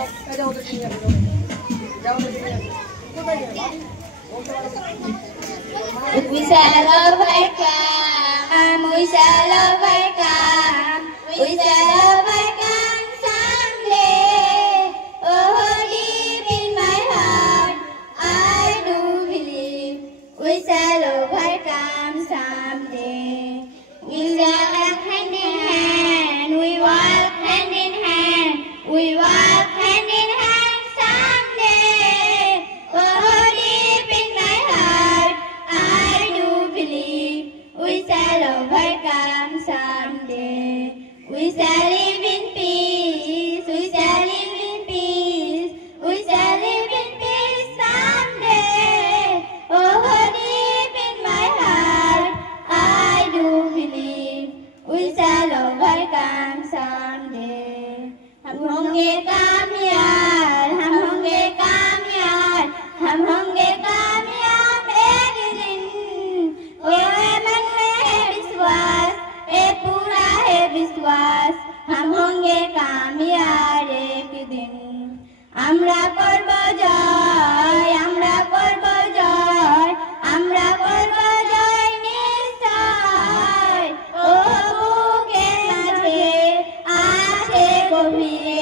We shall overcome, we shall overcome, we shall overcome someday. Oh, deep in my heart, I do believe we shall overcome someday. We walk hand in hand, we walk hand in hand, we walk hand in hand someday. Oh, deep in my heart, I do believe we shall overcome someday. We shall live in peace, we shall live in peace, we shall live in peace someday. Oh, deep in my heart, I do believe we shall overcome someday. हम होंगे कामयाब, हम होंगे कामयाब, हम होंगे कामयाब एक दिन। ये मन में है विश्वास, ये पूरा है विश्वास, हम होंगे कामयाब एक दिन। আমরা করব জয়, আমরা করব জয়, আমরা করব জয় নিশ্চয়। ও বুকের মাঝে আছে গভীরে